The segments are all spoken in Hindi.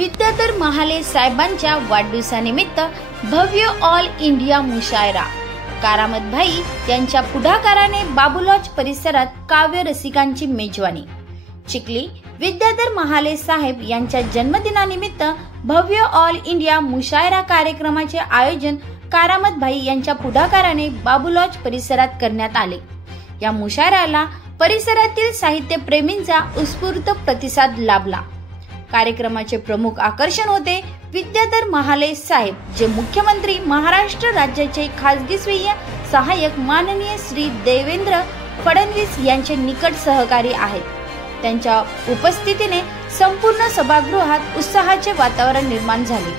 विद्याधर महाले साहेबांच्या वाढदिवसानिमित्त भव्य ऑल इंडिया मुशायरा करामत भाई यांच्या पुढाकाराने बाबूलॉज परिसरात काव्य रसिकांची मेजवानी। चिखली विद्याधर महाले साहेब यांच्या जन्मदिनानिमित्त भव्य ऑल इंडिया मुशायरा कार्यक्रमाचे आयोजन करामत भाई यांच्या पुढाकाराने बाबूलॉज परिसरात करण्यात आले। या मुशायराला परिसरातील साहित्य प्रेमींचा उत्स्फूर्त प्रतिसाद लाभला। कार्यक्रमाचे प्रमुख आकर्षण होते विद्याधर महाले साहेब, जे मुख्यमंत्री महाराष्ट्र राज्याचे खासगी स्वीय सहाय्यक माननीय श्री देवेंद्र फडणवीस यांचे निकट सहकारी आहेत। त्यांच्या उपस्थितीने संपूर्ण सभागृहात उत्साहाचे वातावरण निर्माण झाले।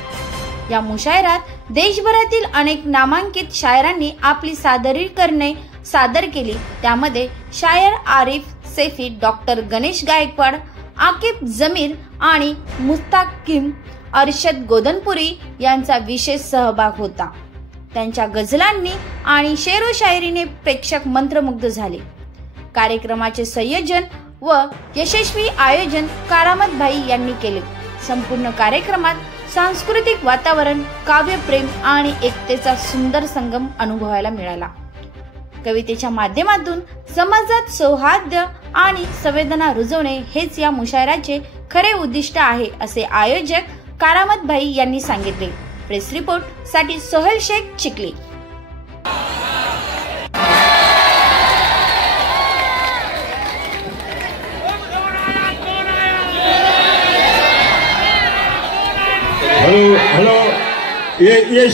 या मुशायरात देशभरातील अनेक नामांकित शायरांनी आपली सादरीकरणे सादर केली। त्यामध्ये शायर आरिफ सैफी, डॉक्टर गणेश गायकवाड, आकिब जमीर आणि मुस्ताकिम अरशद गोदनपुरी यांचा विशेष सहभाग होता। त्यांच्या गझलांनी आणि शेरो शायरीने प्रेक्षक मंत्रमुग्ध झाले। कार्यक्रमाचे संयोजन व यशस्वी आयोजन करामत भाई यांनी केले। संपूर्ण कार्यक्रमात सांस्कृतिक वातावरण, काव्यप्रेम आणि एकतेचा सुंदर संगम अनुभवायला मिळाला। कवितेच्या माध्यमातून समाजात सौहार्द्य आणि संवेदना रुजवणे हेच या मुशायराचे खरे उद्दिष्ट आहे, असे आयोजक करामत भाई यांनी सांगितले। प्रेस रिपोर्ट साठी सोहेल शेख, चिखली। हेलो हेलो, ये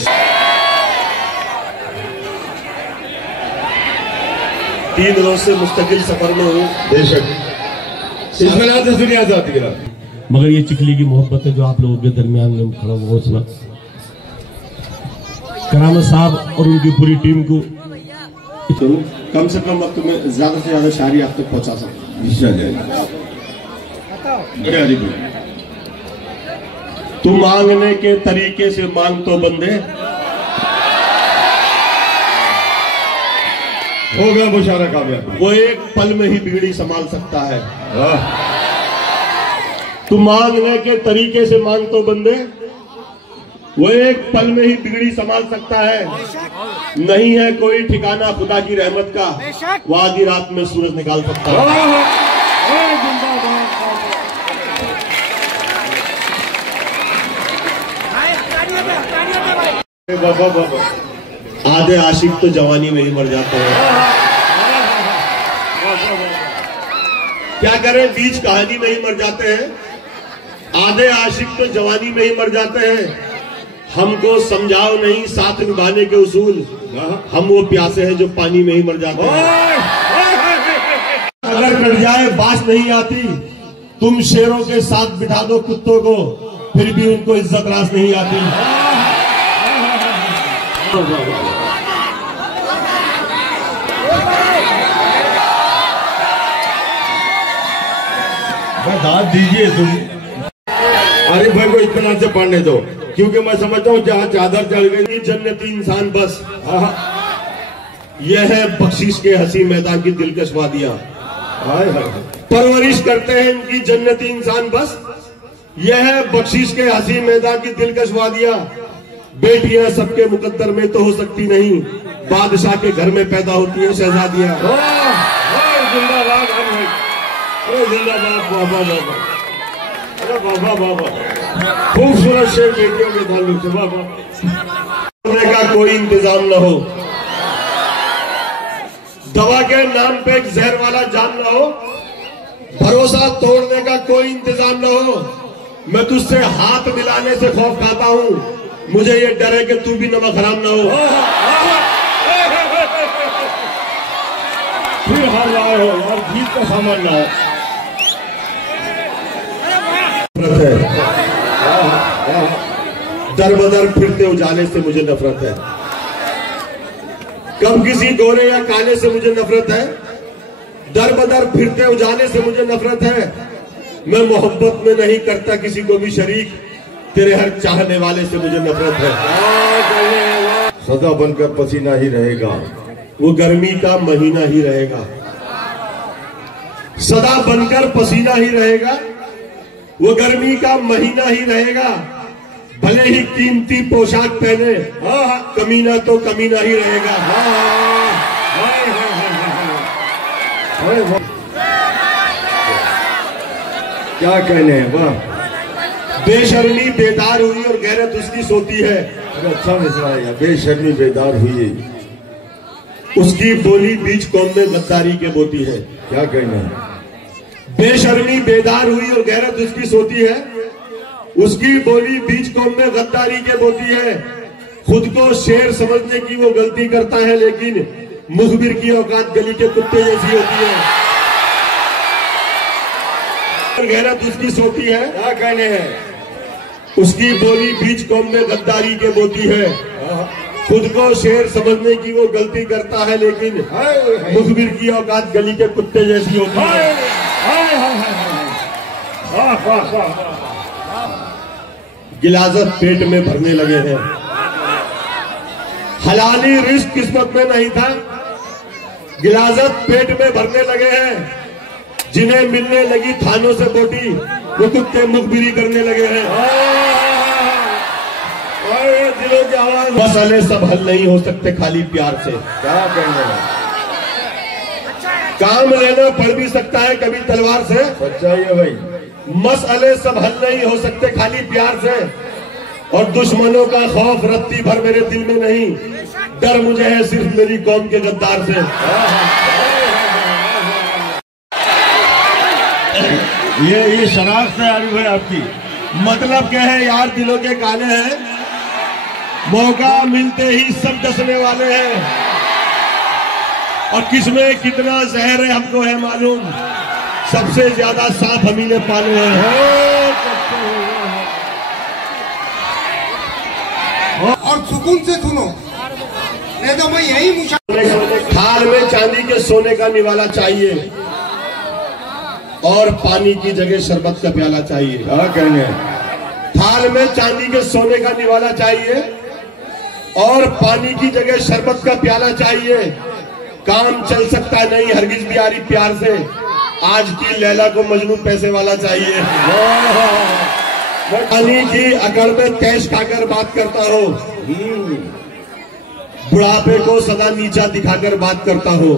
3 रोज से मुस्तकिल सफर में हूँ। बेशक दुनिया जाती है, मगर ये चिखली की मोहब्बत है जो आप लोगों के दरमियान में खड़ा हुआ सुना। करामत साहब और उनकी पूरी टीम को कम से कम वक्त में ज्यादा से ज्यादा शायरी आप तक पहुंचा सकते। तू मांगने के तरीके से मांग तो बंदे, होगा मुशायरा कामयाब। वो एक पल में ही बिगड़ी संभाल सकता है। तू मांगने के तरीके से मांग तो बंदे, वो एक पल में ही बिगड़ी संभाल सकता है। नहीं है कोई ठिकाना खुदा की रहमत का, वो आधी रात में सूरज निकाल सकता है। बाबा बाबा, आधे आशिक तो जवानी में ही मर जाते हैं। क्या करें, बीच कहानी में ही मर जाते हैं। आधे आशिक तो जवानी में ही मर जाते हैं। हमको समझाओ नहीं साथ निभाने के उसूल, हम वो प्यासे हैं जो पानी में ही मर जाते हैं। अगर कट जाए बात नहीं आती, तुम शेरों के साथ बिठा दो कुत्तों को, फिर भी उनको इज्जत रास नहीं आती। दाद दीजिए तुम। अरे भाई को इतना से पढ़ने दो, क्योंकि मैं समझता हूँ जहाँ चादर चढ़ गई जन्नती इंसान बस। यह है बख्शिश के हसी मैदान की दिलकश वादियां, परवरिश करते हैं इनकी जन्नती इंसान बस। यह है बख्शिश के हसी मैदान की दिलकश वादियां। बेटियां सबके मुकद्दर में तो हो सकती नहीं, बादशाह के घर में पैदा होती है शहजादियां। जिंदाबाद, जिंदाबाद, बाबा बाबा, अरे बाबा बाबा, खूबसूरत शेर बेटियों के ताल्लुक से। बाबा करने का कोई इंतजाम न हो, दवा के नाम पे एक जहर वाला जाम न हो, भरोसा तोड़ने का कोई इंतजाम न हो। मैं तुझसे हाथ मिलाने से खौफ खाता हूँ, मुझे ये डर है कि तू भी नमक हराम ना हो। फिर हार रहा हो और जीत का सामान ना हो। दर बदर फिरते उजाले से मुझे नफरत है। कब किसी गोरे या काले से मुझे नफरत है, दर बदर फिरते उजाले से मुझे नफरत है। मैं मोहब्बत में नहीं करता किसी को भी शरीक, तेरे हर चाहने वाले से मुझे नफरत है। सदा बनकर पसीना ही रहेगा, वो गर्मी का महीना ही रहेगा। सदा बनकर पसीना ही रहेगा, वो गर्मी का महीना ही रहेगा, भले ही कीमती पोशाक पहने, कमीना तो कमीना ही रहेगा। क्या कहने हैं, वाह। बेशर्मी बेदार हुई और गैरत उसकी सोती है। अच्छा मिसरा है, बेशर्मी बेदार हुई, उसकी बोली बीच कौम में गद्दारी के बोती है। क्या कहना है। बेशर्मी बेदार हुई और गैरत उसकी सोती है, उसकी बोली बीच कौम में गद्दारी के बोती है। खुद को शेर समझने की वो गलती करता है, लेकिन मुखबिर की औकात गली के कुत्ते जैसी होती है। गैरत उसकी सोती है। क्या कहने हैं। उसकी बोली बीच कौम में गद्दारी के बोती है। खुद को शेर समझने की वो गलती करता है, लेकिन मुखबिर की औकात गली के कुत्ते जैसी होती है। गिलाजत पेट में भरने लगे हैं। हलाली रिस्क किस्मत में नहीं था, गिलाजत पेट में भरने लगे हैं। जिन्हें मिलने लगी थानों से बोटी, वो कुत्ते मुखबिरी करने लगे हैं। दिलों की आवाज। मसले सब हल नहीं हो सकते खाली प्यार से। क्या कहने हैं। काम लेना पड़ भी सकता है कभी तलवार से। सच्चाई है भाई। मसले सब हल नहीं हो सकते खाली प्यार से, और दुश्मनों का खौफ रत्ती भर मेरे दिल में नहीं, डर मुझे है सिर्फ मेरी कौम के गद्दार से। ये शनाख्त है आरिफ भाई आपकी। मतलब क्या है यार, दिलों के काले हैं, मौका मिलते ही सब डसने वाले हैं, और किसमें कितना जहर है हमको है मालूम। सबसे ज्यादा सांप हम ही ने पाले हैं। और सुकून से सुनो, नहीं तो मैं यही थाल में चांदी के सोने का निवाला चाहिए, और पानी की जगह शरबत का प्याला चाहिए। क्या कहने हैं। थाल में चांदी के सोने का निवाला चाहिए, और पानी की जगह शरबत का प्याला चाहिए। काम चल सकता नहीं हरगिज बिहारी प्यार से, आज की लैला को मजनू पैसे वाला चाहिए। पानी की अकड़ में तैश खाकर बात करता हो, बुढ़ापे को सदा नीचा दिखाकर बात करता हो।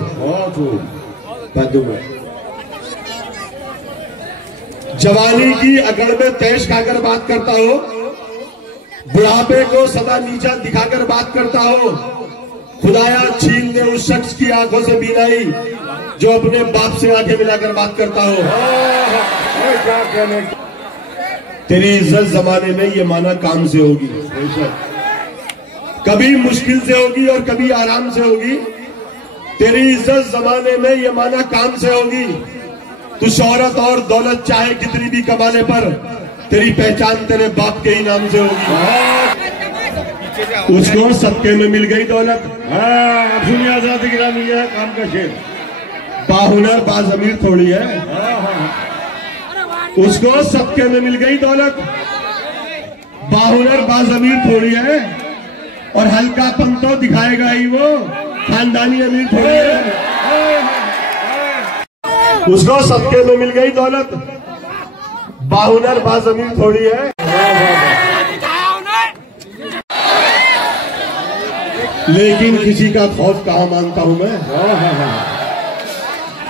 जवानी की अकड़ में तैश खाकर बात करता हो, बुढ़ापे को सदा नीचा दिखाकर बात करता हो। खुदाया छीन दे उस शख्स की आंखों से बीनाई, जो अपने बाप से आंखें मिलाकर बात करता हो। क्या कहने। तेरी इज्जत जमाने में ये माना काम से होगी, कभी मुश्किल से होगी और कभी आराम से होगी। तेरी इज्जत जमाने में ये माना काम से होगी। तू शोहरत और दौलत चाहे कितनी भी कमाने पर, तेरी पहचान तेरे बाप के ही नाम से होगी। उसको सदके में मिल गई दौलत। सुनिए आजादी गिरानी है काम का शेर। बाहुनर बाजमीर थोड़ी है। उसको सदके में मिल गई दौलत, बाहुनर बाजमीर थोड़ी है, और हल्कापन तो दिखाएगा ही वो, खानदानी अमीर थोड़ी है। उसको सदके में मिल गई दौलत, बाहुनर बाजमीर थोड़ी है। लेकिन किसी का खौफ कहाँ मानता हूं मैं।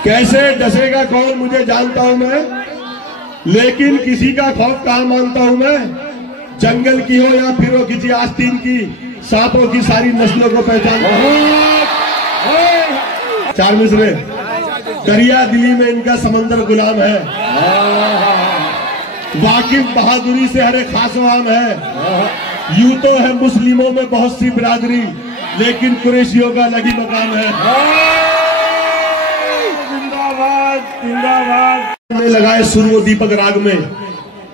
कैसे डसेगा कौन मुझे जानता हूं मैं, लेकिन किसी का खौफ कहाँ मानता हूं मैं। जंगल की हो या फिर हो किसी आस्तीन की, सांपों की सारी नस्लों को पहचानता हूं। चार मिसरे। दरिया दिली में इनका समंदर गुलाम है, वाकिफ बहादुरी से हरे खासो आम है। यूं तो है मुस्लिमों में बहुत सी बिरादरी, लेकिन कुरैशियों का अलग ही मकाम है। जिंदाबाद जिंदाबाद। में लगाए सुर वो दीपक राग में,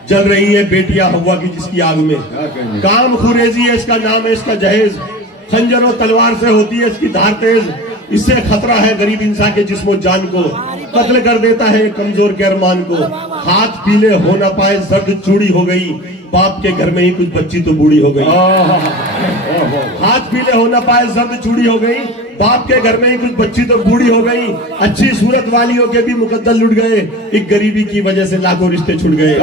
जल रही है बेटियां हवा की जिसकी आग में। काम खुरेजी है इसका नाम है, इसका जहेज, खंजर और तलवार से होती है इसकी धार तेज। इससे खतरा है गरीब इंसान के जिस्मो जान को, कत्ल कर देता है कमजोर के अरमान को। हाथ पीले हो ना पाए जर्द चूड़ी हो गई, बाप के घर में ही कुछ बच्ची तो बूढ़ी हो गई। हाथ पीले हो ना पाए जर्द चूड़ी हो गई, बाप के घर में ही कुछ बच्ची तो बूढ़ी हो गई, अच्छी सूरत वालियों के भी मुकद्दर लुट गए, एक गरीबी की वजह से लाखों रिश्ते छूट गए।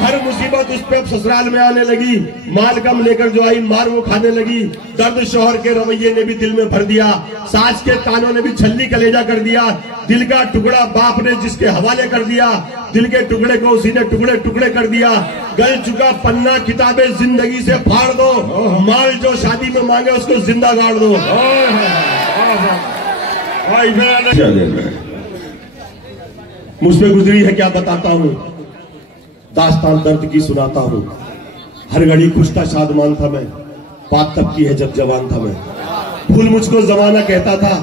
हर मुसीबत उस पे ससुराल में आने लगी, माल कम लेकर जो आई मार वो खाने लगी। दर्द शौहर के रवैये ने भी दिल में भर दिया, सास के तानों ने भी छल्ली कलेजा कर दिया। दिल का टुकड़ा बाप ने जिसके हवाले कर दिया, दिल के टुकड़े को उसी ने टुकड़े टुकड़े कर दिया। गल चुका पन्ना किताबें जिंदगी से फाड़ दो, माल जो शादी में मांगे उसको जिंदा गाड़ दो। मुझ पे गुजरी है क्या बताता हूँ, दास्तान दर्द की सुनाता हूँ। हर घड़ी खुश था शादमान था मैं, बात तब की है जब जवान था मैं। फूल मुझको जमाना कहता था,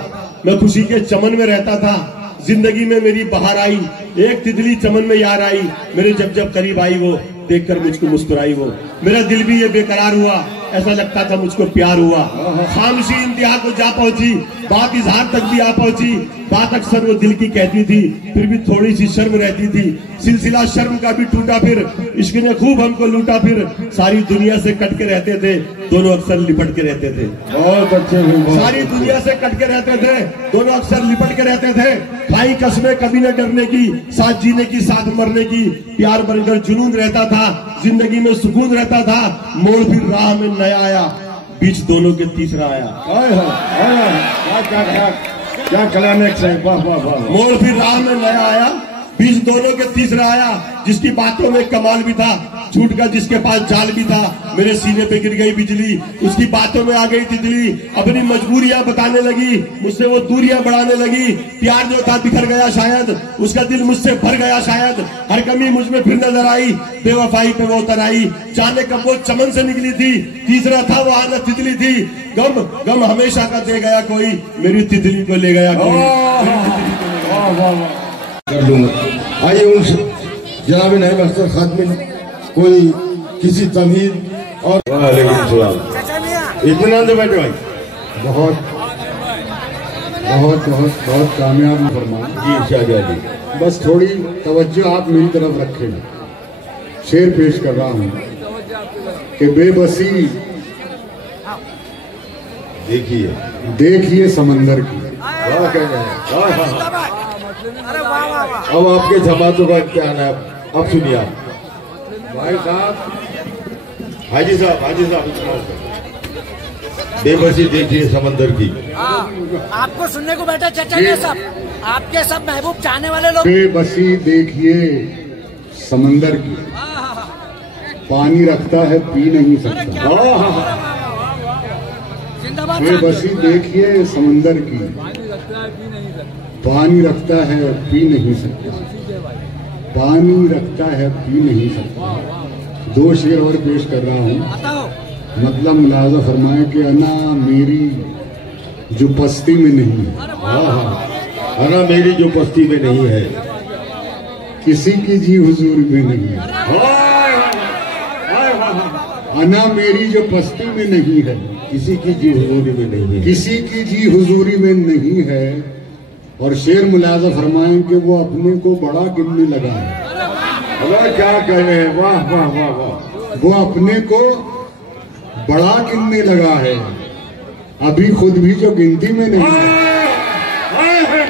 मैं खुशी के चमन में रहता था। जिंदगी में मेरी बहार आई, एक तितली चमन में यार आई। मेरे जब जब करीब आई वो, देखकर मुझको मुस्कुराई वो। मेरा दिल भी ये बेकरार हुआ, ऐसा लगता था मुझको प्यार हुआ। खामोशी इंतहा को जा पहुंची, बात इजहार तक भी आ पहुंची। बात अक्सर वो दिल की कहती थी, फिर भी थोड़ी सी शर्म रहती थी। सिलसिला शर्म का भी टूटा, फिर इश्क ने खूब हमको लूटा। फिर सारी दुनिया से कट के रहते थे, दोनों अक्सर लिपट के रहते थे। बहुत अच्छे, सारी दुनिया से कट के रहते थे, दोनों अक्सर लिपट के रहते थे। खाई कसमें कभी न डरने की, साथ जीने की साथ मरने की। प्यार बनकर जुनून रहता था, जिंदगी में सुकून रहता था। मोड़ फिर राह में नया आया, बीच दोनों के तीसरा आया। क्या क्लाइमैक्स है, वाह वाह वाह। मोड़ फिर राह में नया आया, बीच दोनों के तीसरा आया। जिसकी बातों में कमाल भी था, छूट का जिसके पास जाल भी था। मेरे सीने पे गिर गई बिजली, उसकी बातों में आ गई तितली। अपनी मजबूरियां बताने लगी, मुझसे वो दूरियां बढ़ाने लगी। प्यार जो था बिखर गया शायद, उसका दिल मुझसे भर गया शायद। हर कमी मुझ में फिर नजर आई, बेवफाई पे वो उतर आई। जाने कब वो चमन से निकली थी, तीसरा था वो हालत तितली थी। गम गम हमेशा का दे गया कोई, मेरी तितली को ले गया कोई। कर दूंगा। आइए उन जनाब नायब अख्तर खातमी कोई किसी तमीज और इत्मीनान से बैठे भाई। बहुत बहुत बहुत बहुत कामयाब फरमान जी शाहजहाँ जी। बस थोड़ी तवज्जो आप मेरी तरफ रखें। शेर पेश कर रहा हूँ कि बेबसी देखिए समंदर की। अब आपके जमातों का इम्तिहान है, अब सुनिए आप भाई साहब। हाजी साहब बेबसी देखिए समंदर की। आपको सुनने को बैठा चाचा साहब, आपके सब महबूब चाहने वाले लोग। बेबसी देखिए समंदर की, पानी रखता है पी नहीं सकता। बेबसी देखिए समंदर की, पानी रखता है पी नहीं सकता। पानी रखता है पी नहीं सकता। दो शेर और पेश कर रहा हूँ, मतलब मुलाजा फरमाए कि अना मेरी जो पस्ती में नहीं है, अना मेरी जो पस्ती में नहीं है, किसी की जी हुजूरी में नहीं है। अना मेरी जो पस्ती में नहीं है, किसी की जी हुजूरी में नहीं है, किसी की जी हुजूरी में नहीं है। और शेर मुलाजा फरमाएं कि वो अपने को बड़ा गिनने लगा है। क्या कह रहे हैं, वाह वाह वाह वाह। वो अपने को बड़ा गिनने लगा है, अभी खुद भी जो गिनती में नहीं है।